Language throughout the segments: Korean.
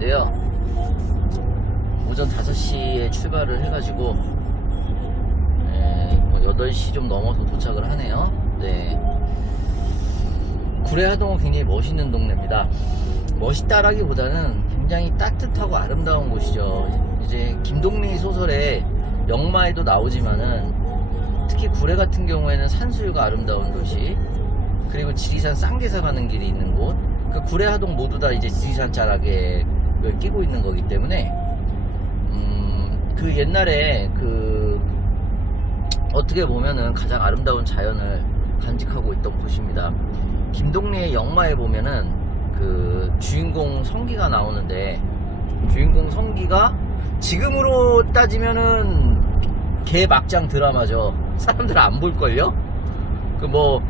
있는데요. 오전 5시에 출발을 해가지고 8시 좀 넘어서 도착을 하네요. 네. 구례하동은 굉장히 멋있는 동네입니다. 멋있다라기보다는 굉장히 따뜻하고 아름다운 곳이죠. 이제 김동리 소설에 영마에도 나오지만은 특히 구례 같은 경우에는 산수유가 아름다운 도시, 그리고 지리산 쌍계사 가는 길이 있는 곳, 그 구례하동 모두 다 이제 지리산 자락에 끼고 있는 거기 때문에 그 옛날에 그 어떻게 보면은 가장 아름다운 자연을 간직하고 있던 곳입니다. 김동리의 영마에 보면은 그 주인공 성기가 나오는데, 주인공 성기가 지금으로 따지면은 개막장 드라마죠. 사람들 안 볼걸요? 그 뭐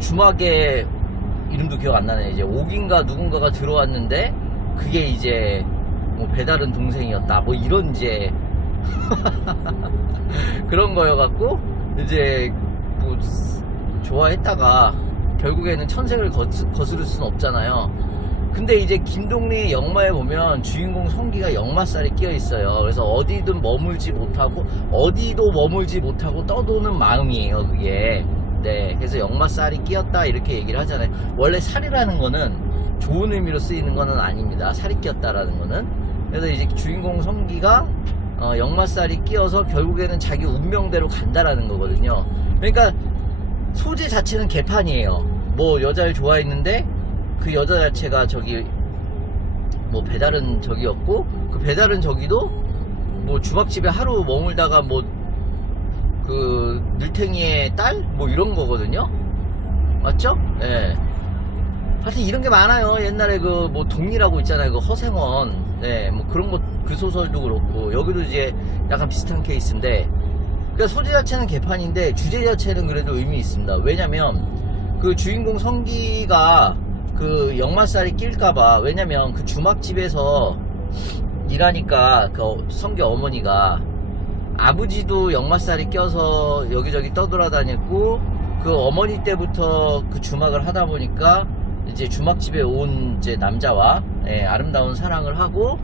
주막에 이름도 기억 안 나네. 이제 옥인가 누군가가 들어왔는데 그게 이제 뭐 배다른 동생이었다, 뭐 이런 이제 그런 거여갖고 이제 뭐 좋아했다가 결국에는 천생을 거스를 수는 없잖아요. 근데 이제 김동리 영마에 보면 주인공 성기가 역마살이 끼어 있어요. 그래서 어디도 머물지 못하고 떠도는 마음이에요, 그게. 네, 그래서 역마살이 끼었다 이렇게 얘기를 하잖아요. 원래 살이라는 거는 좋은 의미로 쓰이는 거는 아닙니다. 살이 끼었다라는 거는. 그래서 이제 주인공 성기가 역마살이 끼어서 결국에는 자기 운명대로 간다라는 거거든요. 그러니까 소재 자체는 개판이에요. 뭐 여자를 좋아했는데 그 여자 자체가 저기 뭐 배다른 적이었고, 그 배다른 적이도 뭐 주막집에 하루 머물다가 뭐 그 늘탱이의 딸? 뭐 이런 거거든요. 맞죠? 예. 네. 하여튼 이런 게 많아요. 옛날에 그 뭐 동리라고 있잖아요. 그 허생원. 네, 뭐 그런 거, 그 소설도 그렇고, 여기도 이제 약간 비슷한 케이스인데, 그러니까 소재 자체는 개판인데 주제 자체는 그래도 의미 있습니다. 왜냐면 그 주인공 성기가 그 역마살이 낄까봐, 왜냐면 그 주막집에서 일하니까 그 성기 어머니가 아버지도 역마살이 껴서 여기저기 떠돌아다녔고, 그 어머니 때부터 그 주막을 하다 보니까 이제 주막집에 온 이제 남자와 아름다운 사랑을 하고,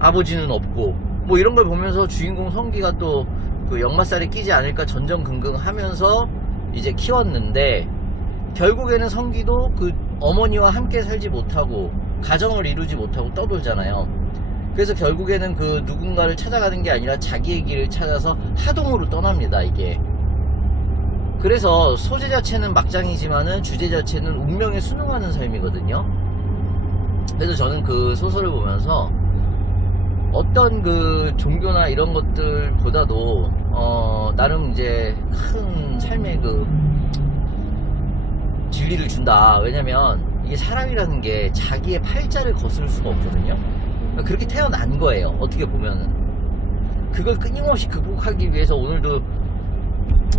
아버지는 없고, 뭐 이런 걸 보면서 주인공 성기가 또 그 역마살이 끼지 않을까 전전긍긍 하면서 이제 키웠는데, 결국에는 성기도 그 어머니와 함께 살지 못하고 가정을 이루지 못하고 떠돌잖아요. 그래서 결국에는 그 누군가를 찾아가는 게 아니라 자기의 길을 찾아서 하동으로 떠납니다, 이게. 그래서 소재 자체는 막장이지만은 주제 자체는 운명에 순응하는 삶이거든요. 그래서 저는 그 소설을 보면서 어떤 그 종교나 이런 것들보다도 나름 이제 큰 삶의 그 진리를 준다. 왜냐면 이게 사람이라는 게 자기의 팔자를 거스를 수가 없거든요. 그렇게 태어난 거예요, 어떻게 보면은. 그걸 끊임없이 극복하기 위해서 오늘도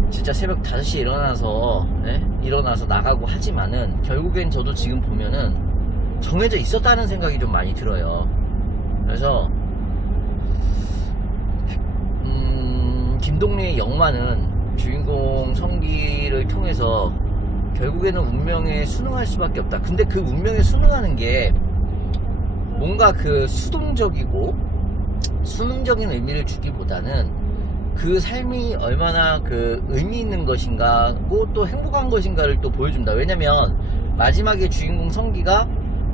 진짜 새벽 5시에 일어나서 나가고 하지만은, 결국엔 저도 지금 보면은 정해져 있었다는 생각이 좀 많이 들어요. 그래서 김동리의 영마는 주인공 성기를 통해서 결국에는 운명에 순응할 수밖에 없다. 근데 그 운명에 순응하는 게 뭔가 그 수동적이고 수능적인 의미를 주기보다는 그 삶이 얼마나 그 의미 있는 것인가고 또 행복한 것인가를 또 보여준다. 왜냐면 마지막에 주인공 성기가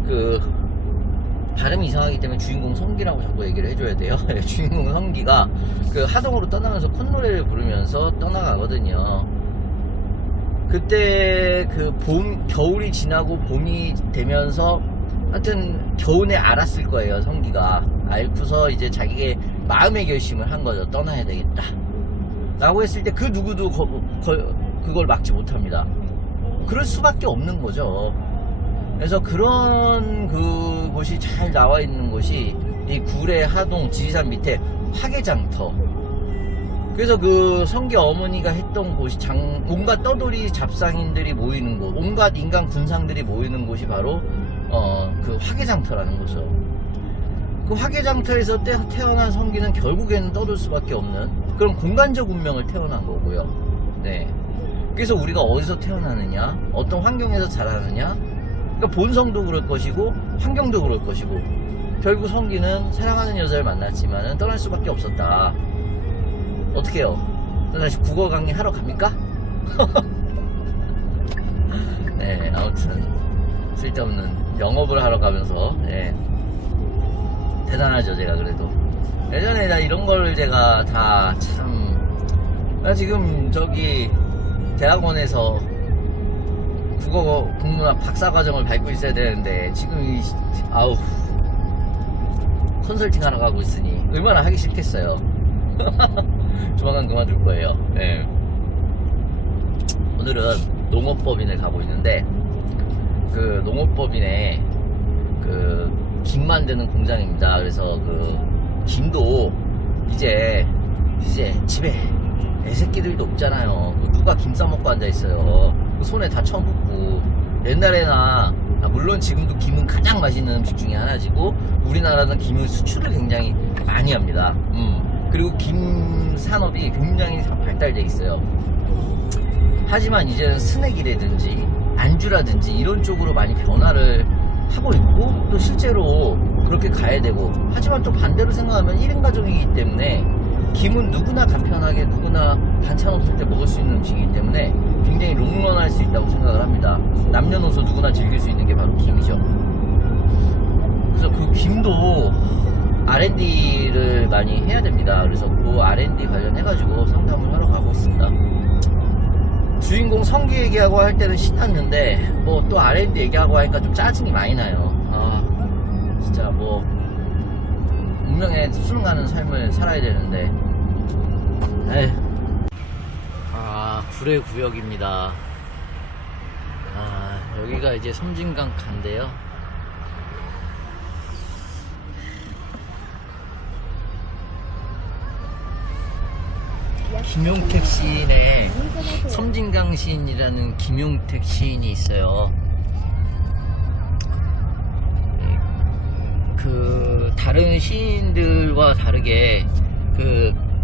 그 발음이 이상하기 때문에 주인공 성기라고 자꾸 얘기를 해줘야 돼요. 주인공 성기가 그 하동으로 떠나면서 콧노래를 부르면서 떠나가거든요. 그때 그 겨울이 지나고 봄이 되면서 하여튼 겨우내 알았을 거예요, 성기가. 앓고서 이제 자기의 마음의 결심을 한 거죠. 떠나야 되겠다 라고 했을 때 그 누구도 그걸 막지 못합니다. 그럴 수밖에 없는 거죠. 그래서 그런 그곳이 잘 나와 있는 곳이 이 구례 하동 지리산 밑에 화개장터. 그래서 그 성기 어머니가 했던 곳이 온갖 떠돌이 잡상인들이 모이는 곳, 온갖 인간 군상들이 모이는 곳이 바로 그 화개장터라는 거죠. 그 화개장터에서 태어난 성기는 결국에는 떠돌 수밖에 없는 그런 공간적 운명을 태어난 거고요. 네. 그래서 우리가 어디서 태어나느냐, 어떤 환경에서 자라느냐, 그러니까 본성도 그럴 것이고 환경도 그럴 것이고 결국 성기는 사랑하는 여자를 만났지만 떠날 수밖에 없었다. 어떻게 해요? 다시 국어 강의 하러 갑니까? 네, 아무튼 쓸데없는 영업을 하러 가면서 대단하죠. 제가 그래도 예전에 나 이런 걸 제가 다 나 지금 저기 대학원에서 국어 국문학 박사과정을 밟고 있어야 되는데 지금 아우 컨설팅 하러 가고 있으니 얼마나 하기 싫겠어요. 조만간 그만둘 거예요. 네. 오늘은 농업법인을 가고 있는데 그 농업법인에 그 김 만드는 공장입니다. 그래서 그 김도 이제 집에 애새끼들도 없잖아요. 누가 김 싸먹고 앉아있어요. 손에 다 처먹고. 옛날에나 물론 지금도 김은 가장 맛있는 음식 중에 하나지고 우리나라는 김을 수출을 굉장히 많이 합니다. 그리고 김 산업이 굉장히 발달돼 있어요. 하지만 이제는 스낵이라든지 안주라든지 이런 쪽으로 많이 변화를 하고 있고 또 실제로 그렇게 가야 되고, 하지만 또 반대로 생각하면 1인 가족이기 때문에 김은 누구나 간편하게 누구나 반찬 없을 때 먹을 수 있는 음식이기 때문에 굉장히 롱런할 수 있다고 생각을 합니다. 남녀노소 누구나 즐길 수 있는 게 바로 김이죠. 그래서 그 김도 R&D를 많이 해야 됩니다. 그래서 그 R&D 관련해가지고 상담을 하러 가고 있습니다. 주인공 성기 얘기하고 할 때는 신났는데 뭐 또 R&D 얘기하고 하니까 좀 짜증이 많이 나요. 진짜 뭐 운명에 순응하는 삶을 살아야 되는데 구례 구역입니다. 여기가 이제 섬진강 간대요. 김용택 시인의 섬진강 시인이라는 김용택 시인이 있어요. 그 다른 시인들과 다르게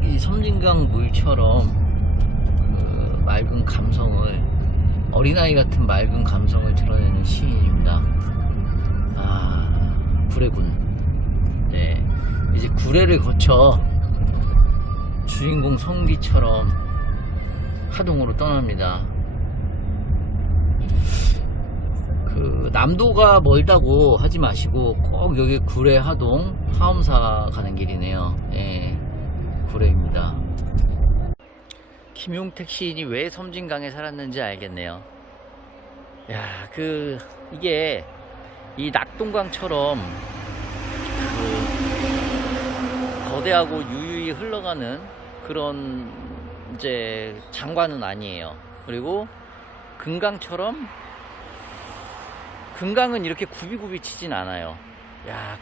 이 섬진강 물처럼 그 맑은 감성을, 어린아이 같은 맑은 감성을 드러내는 시인입니다. 구례군. 네, 이제 구례를 거쳐 주인공 성기처럼 하동으로 떠납니다. 그 남도가 멀다고 하지 마시고 꼭 여기 구례 하동 하엄사 가는 길이네요. 구례입니다. 김용택 시인이 왜 섬진강에 살았는지 알겠네요. 이게 이 낙동강처럼 거대하고 유유히 흘러가는 그런 이제 장관은 아니에요. 그리고 금강처럼, 금강은 이렇게 굽이굽이 치진 않아요.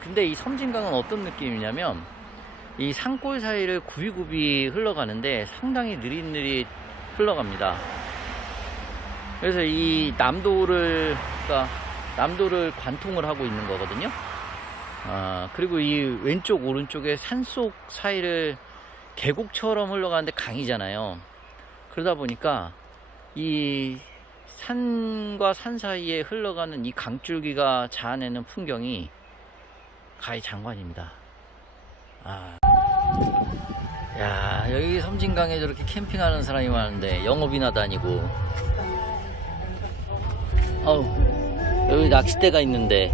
근데 이 섬진강은 어떤 느낌이냐면 이 산골 사이를 굽이굽이 흘러가는데 상당히 느릿느릿 흘러갑니다. 그래서 이 남도를 관통을 하고 있는 거거든요. 그리고 이 왼쪽 오른쪽에 산속 사이를 계곡처럼 흘러가는데 강이잖아요. 그러다 보니까 이 산과 산 사이에 흘러가는 이 강줄기가 자아내는 풍경이 가히 장관입니다. 여기 섬진강에 저렇게 캠핑하는 사람이 많은데 영업이나 다니고, 여기 낚싯대가 있는데,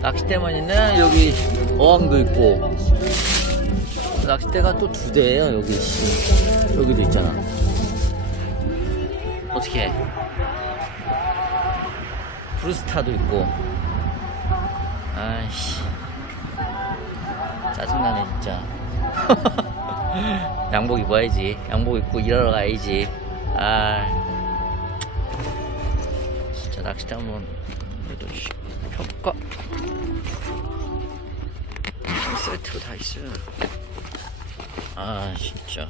낚싯대만 있네. 여기 어항도 있고, 낚싯대가 또 2대예요. 여기도 있잖아. 어떻게 브루스타도 있고. 아이씨, 짜증나네 진짜. 양복 입어야지. 양복 입고 일하러 가야지. 진짜 낚싯대 한번 그래도 펴볼까? 세트로 다 있어요. 진짜.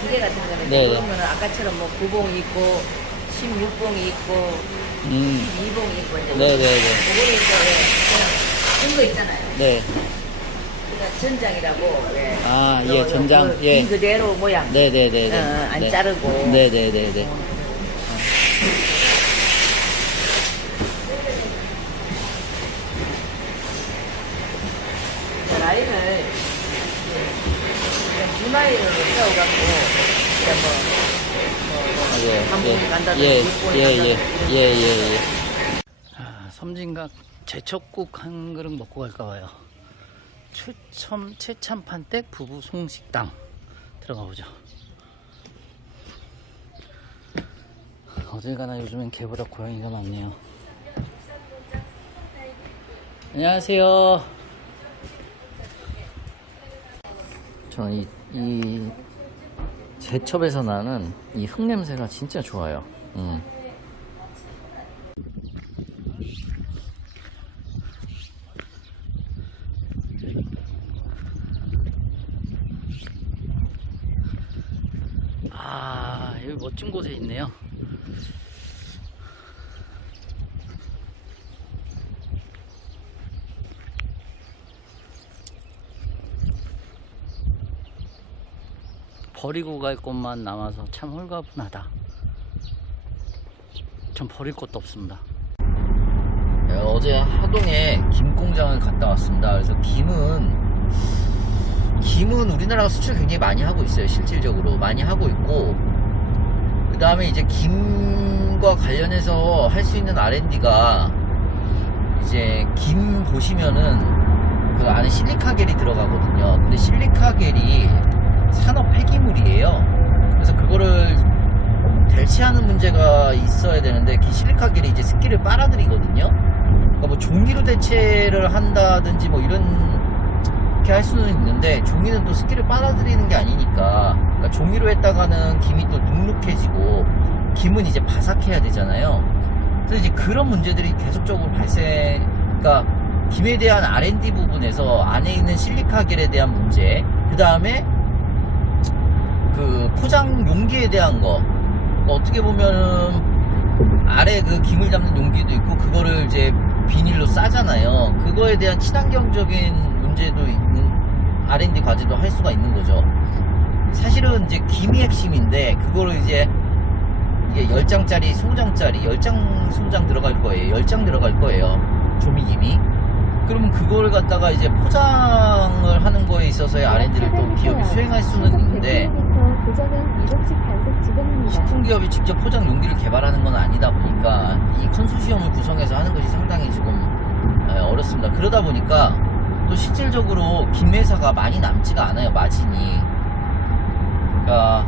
기계 같은 거는 네. 그러면 아까처럼 뭐 구봉 있고 16봉이 있고, 음. 2봉이 있고, 이제. 네네네. 그거는 이제 그냥 쓴거 있잖아요. 네. 그러니까 전장이라고. 예. 아, 예, 전장. 그 예. 긴 그대로 모양. 네네네네. 안 네. 자르고. 네네네네. 라인을 두 마리로 세워갖고, 예, 한 봉이 간다든지, 예, 6봉이 예, 간다든지. 예. 아, 섬진각 제첩국 한 그릇 먹고 갈까 봐요. 최참판댁 부부 송식당 들어가 보죠. 어딜 가나 요즘엔 개보다 고양이가 많네요. 안녕하세요. 저는 이 제첩에서 나는 이 흙냄새가 진짜 좋아요. 아, 여기 멋진 곳에 있네요. 버리고 갈 곳만 남아서 참 홀가분하다. 전 버릴 것도 없습니다. 네, 어제 하동에 김 공장을 갔다 왔습니다. 그래서 김은 우리나라가 수출 굉장히 많이 하고 있어요. 실질적으로 많이 하고 있고, 그 다음에 이제 김과 관련해서 할 수 있는 R&D가 이제 김 보시면은 그 안에 실리카겔이 들어가거든요. 근데 실리카겔이 산업 폐기물이에요. 그래서 그거를 대체하는 문제가 있어야 되는데, 그 실리카겔이 이제 습기를 빨아들이거든요. 그러니까 뭐 종이로 대체를 한다든지 뭐 이렇게 할 수는 있는데, 종이는 또 습기를 빨아들이는 게 아니니까, 그러니까 종이로 했다가는 김이 또 눅눅해지고, 김은 이제 바삭해야 되잖아요. 그래서 이제 그런 문제들이 계속적으로 그러니까 김에 대한 R&D 부분에서 안에 있는 실리카겔에 대한 문제, 그 다음에 그 포장 용기에 대한 거, 어떻게 보면은 아래 그 김을 담는 용기도 있고, 그거를 이제 비닐로 싸잖아요. 그거에 대한 친환경적인 문제도 있는 R&D 과제도 할 수가 있는 거죠. 사실은 이제 김이 핵심인데, 그거를 이제 이게 10장짜리, 20장짜리, 10장, 20장 들어갈 거예요. 10장 들어갈 거예요. 조미김이. 그러면 그걸 갖다가 이제 포장을 하는 거에 있어서의 R&D를 또 기업이 수행할 수는 있는데, 식품기업이 직접 포장 용기를 개발하는 건 아니다 보니까 이 컨소시엄을 구성해서 하는 것이 상당히 지금 어렵습니다. 그러다 보니까 또 실질적으로 김회사가 많이 남지가 않아요, 마진이. 그러니까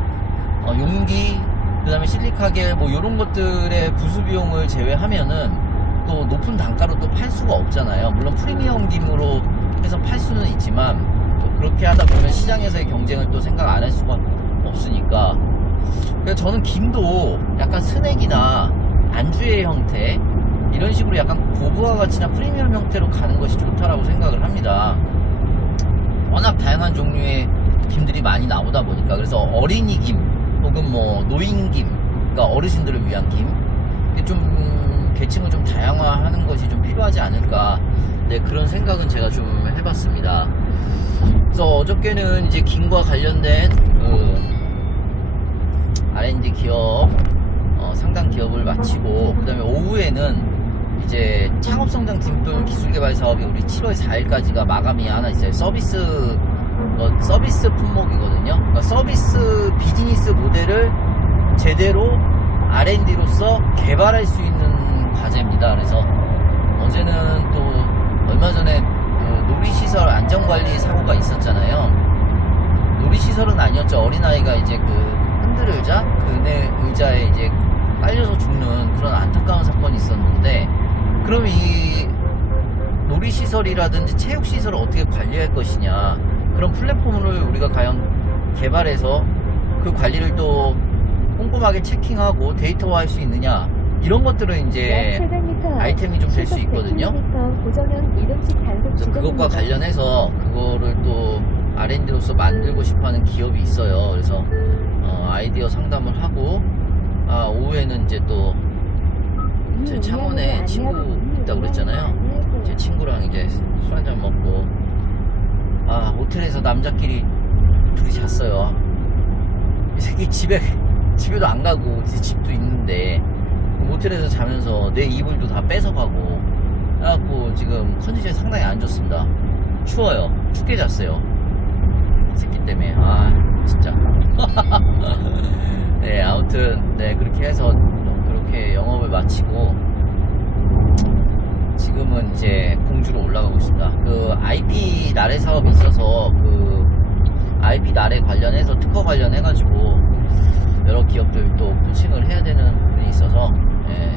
용기, 그 다음에 실리카겔 뭐 이런 것들의 부수 비용을 제외하면은 또 높은 단가로 또 팔 수가 없잖아요. 물론 프리미엄 김으로 해서 팔 수는 있지만, 또 그렇게 하다 보면 시장에서의 경쟁을 또 생각 안 할 수가 없으니까. 그래서 저는 김도 약간 스낵이나 안주의 형태, 이런 식으로 약간 고부가 가치나 프리미엄 형태로 가는 것이 좋다라고 생각을 합니다. 워낙 다양한 종류의 김들이 많이 나오다 보니까. 그래서 어린이 김, 혹은 뭐 노인 김, 그러니까 어르신들을 위한 김, 이게 좀 계층을 좀 다양화하는 것이 좀 필요하지 않을까, 네, 그런 생각은 제가 좀 해봤습니다. 그래서 어저께는 이제 김과 관련된 그 R&D 기업, 상당 기업을 마치고, 그 다음에 오후에는 이제 창업성장 팀돌 기술개발 사업이 우리 7월 4일까지가 마감이 하나 있어요. 서비스 품목이거든요. 그러니까 서비스 비즈니스 모델을 제대로 R&D로서 개발할 수 있는 과제입니다. 그래서 어제는 또 얼마 전에 그 놀이시설 안전관리 사고가 있었잖아요. 놀이시설은 아니었죠. 어린아이가 이제 그 핸들 의자, 그네 의자에 이제 깔려서 죽는 그런 안타까운 사건이 있었는데, 그럼 이 놀이시설이라든지 체육시설을 어떻게 관리할 것이냐, 그런 플랫폼을 우리가 과연 개발해서 그 관리를 또 꼼꼼하게 체킹하고 데이터화할 수 있느냐, 이런 것들은 이제 아이템이 좀 될 수 있거든요. 그래서 그것과 관련해서 그거를 또 R&D로서 만들고 싶어하는 기업이 있어요. 그래서 아이디어 상담을 하고 오후에는 이제 또 제 창원에 친구 있다고 그랬잖아요. 제 친구랑 이제 술 한잔 먹고 호텔에서 남자끼리 둘이 잤어요. 이 새끼 집에도 안 가고 집도 있는데 호텔에서 자면서 내 이불도 다 뺏어가고 그래갖고 지금 컨디션이 상당히 안 좋습니다. 추워요. 춥게 잤어요. 이 새끼 때문에 진짜. 네, 아무튼 네, 그렇게 해서 그렇게 영업을 마치고 지금은 이제 공주로 올라가고 있습니다. 그 IP 나래 사업이 있어서 그 IP 나래 관련해서 특허 관련해가지고 여러 기업들 또 코칭을 해야 되는 부분이 있어서 예,